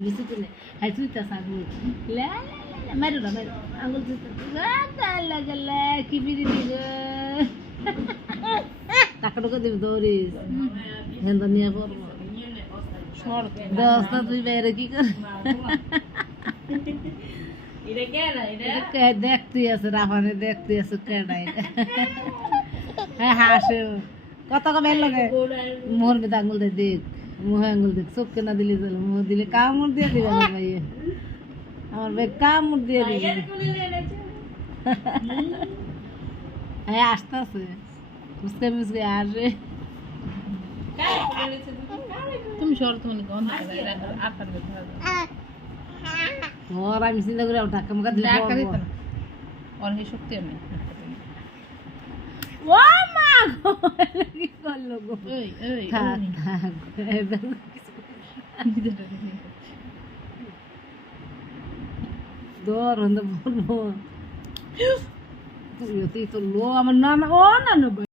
Visitune, hai tuita sagu. La la la la, maru na maru. Angul tuita. Gala gala, kibiri digo. Takadu ko dibi doris. Henda niya porbo. Dosta tui beere ki kor. এটা কে না এটা কে দেখতে আছে রাফানে দেখতে আছে কেডা এটা। হ্যাঁ হাসে। কত কমের লগে মোহর মে আঙ্গুল দে দেখ। মুহে আঙ্গুল দেখ চোখ না দিলে চলে মুহ দিলে কামড় দিয়ে দিবে না ভাই আমার ভাই কামড় দিয়ে দিবে হ্যাঁ আসতে আছে মুসকে মুসকে আসে তুমি শর্ট মনে গন্ধ আটার ওর আমি চিন্তা করে ঢাকা মুখা দিলে ঢাকা দিত না ওর হে শক্তি আমি ও মা গো কি করলো গো ওই ওই থাক থাক দর হন্দ বলবো তুই তো লো আমার না ও না